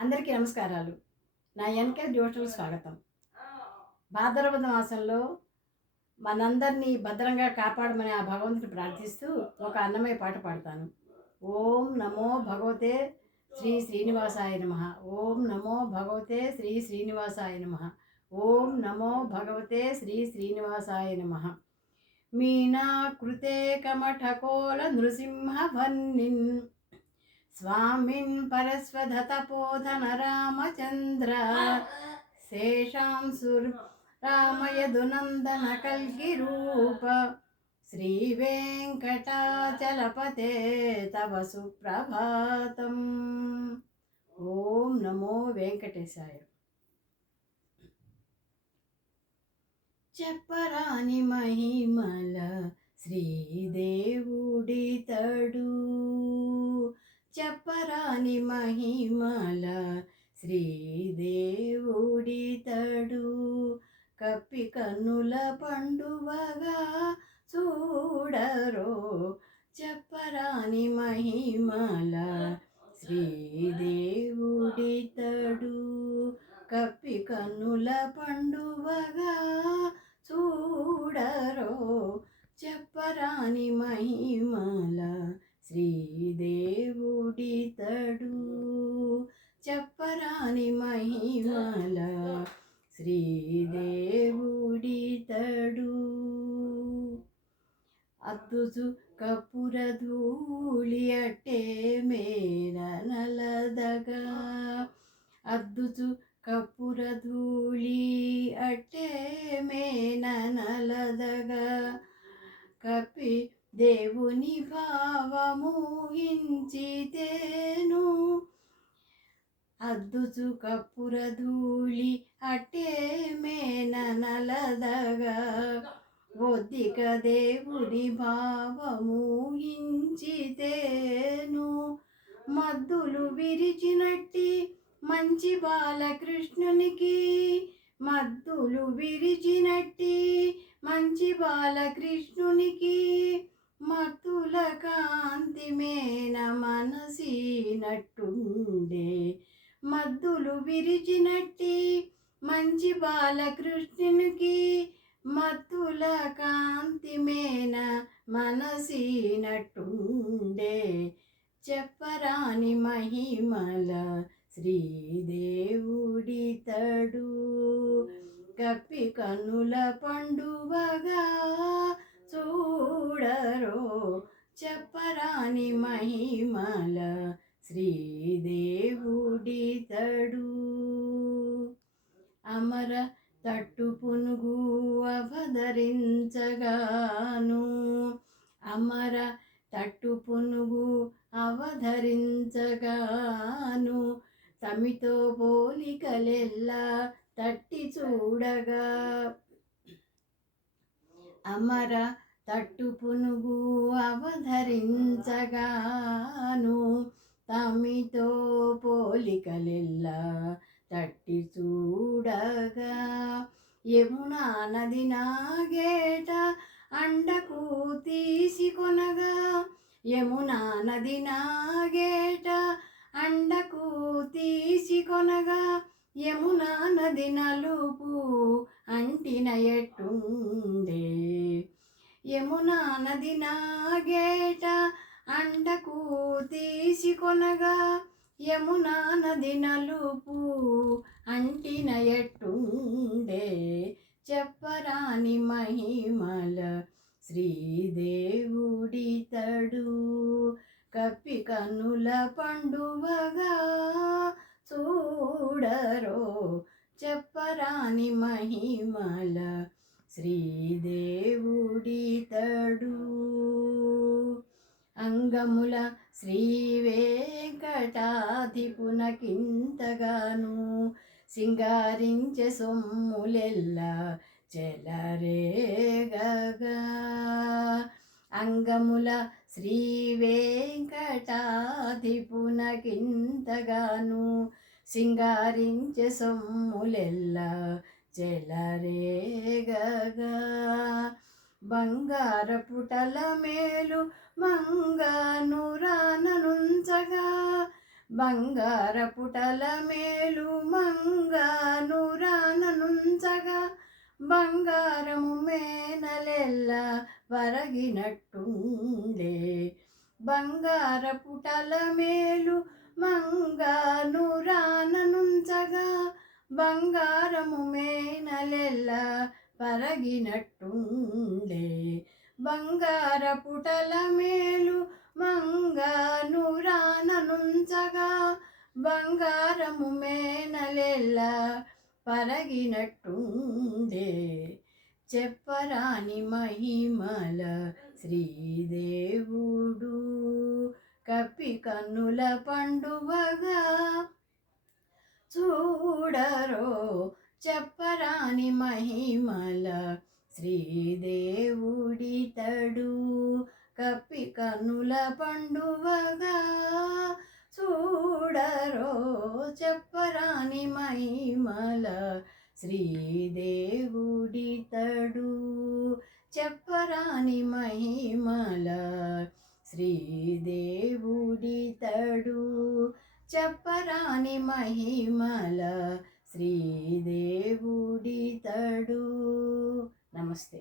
అందరికీ నమస్కారాలు. నా ఎన్‌కే డివోషనల్ స్వాగతం. భాద్రపద మాసంలో మనందరినీ భద్రంగా కాపాడమని ఆ భగవంతుని ప్రార్థిస్తూ ఒక అన్నమయ్య పాట పాడతాను. ఓం నమో భగవతే శ్రీ శ్రీనివాసాయ నమః. ఓం నమో భగవతే శ్రీ శ్రీనివాసాయ నమః. ఓం నమో భగవతే శ్రీ శ్రీనివాసాయ నమః. మీనాకృతే కమఠకోల నృసింహవన్నిన్ స్వామిన్ పరస్వధతపోధన రామచంద్ర శేషాంసుర్ రామయదునందన కల్కి రూప శ్రీ వెంకటాచలపతే తవ సుప్రభాతం. ఓం నమో వెంకటేశాయ. చెప్పరాని మహిమల శ్రీదేవుడితడు, చెప్పరాని మహిమల శ్రీదేవుడితడు, కప్పి కన్నుల పండువగా చూడరో, చెప్పరాని మహిమల శ్రీదేవుడితడు, కప్పి కన్నుల పండువగా చూడరో, చెప్పరాని మహిమల శ్రీదేవుడితడు, చెప్పరాని మహిమల శ్రీదేవుడితడు. అద్దుచు కపుర ధూళి అట్టే మేల నలదగా, అద్దుచు కపుర ధూళి అట్టే మేన నలదగా, కపి దేవుని భావమూహించితేను, అద్దుచు కపుర ధూళి అట్టే మేన నలదగా, ఒద్దిక దేవుని భావమూహించితేను, మద్దులు విరిచినట్టి మంచి బాలకృష్ణునికి, మద్దులు విరిచినట్టి మంచి బాలకృష్ణునికి, మత్తుల కాంతి మేన మనసినట్టుండే, మద్దులు విరిచినట్టి మంచి బాలకృష్ణునికి, మత్తుల కాంతి మేన మనసినట్టుండే, చెప్పరాని మహిమల శ్రీదేవుడితడు, కప్పి కన్నుల పండువగా చూడరో, చెప్పరాని మహిమల శ్రీదేవుడితడు. అమర తట్టు పునుగు అవధరించగాను, అమర తట్టు పునుగు అవధరించగాను, తమితో పోలికలెల్లా తట్టి చూడగా, అమర తట్టు పునుగు అవధరించగాను, తమితో పోలికలెల్లా తట్టి చూడగా, యమునా నది నాగేట అండకు తీసుకొనగా, యమునా నది నాగేట అండకు తీసుకొనగా, యమునా నది నలుపు అంటిన ఎట్టుండే, యమునా నది నాగేట అండకు తీసుకొనగా, యమునా నది నలుపు అంటిన ఎట్టుండే, చెప్పరాని మహిమల శ్రీదేవుడితడు, కప్పి కన్నుల పండువగా చూడరో, చెప్పరాని మహిమల శ్రీదేవుడితడు. అంగముల శ్రీ వెంకటాధిపునకింతగాను, సింగారించె సొమ్ములెల్లా చెలరేగగా, అంగముల శ్రీ వెంకటాధిపునకింతగాను, సింగారించె సొమ్ములెల్లా చెలరేగగా, బంగారపుటల మేలు మంగను రాననుంచగా, బంగారపుటల మేలు మంగానురాననుంచగా బంగారము మేనలెల్ల వరగినట్టుండే. బంగారపుటల మేలు మంగానురాననుంచగా బంగారము మేనలెల్ల పరగినట్టుండే. బంగారపుటల మేలు మంగానురాననుంచగా బంగారము మేనలెల్ల పరగినట్టుండే. చెప్పరాని మహిమల శ్రీదేవుడు కప్పి కన్నుల పండువగా చూడరో. చెప్పరాని మహిమల శ్రీదేవుడితడు కప్పి కన్నుల పండువగా చూడరో. చెప్పరాని మహిమల శ్రీదేవుడితడు చెప్పరాని మహిమల శ్రీదేవుడితడు చెప్పరాని మహిమల శ్రీదేవుడితడు. నమస్తే.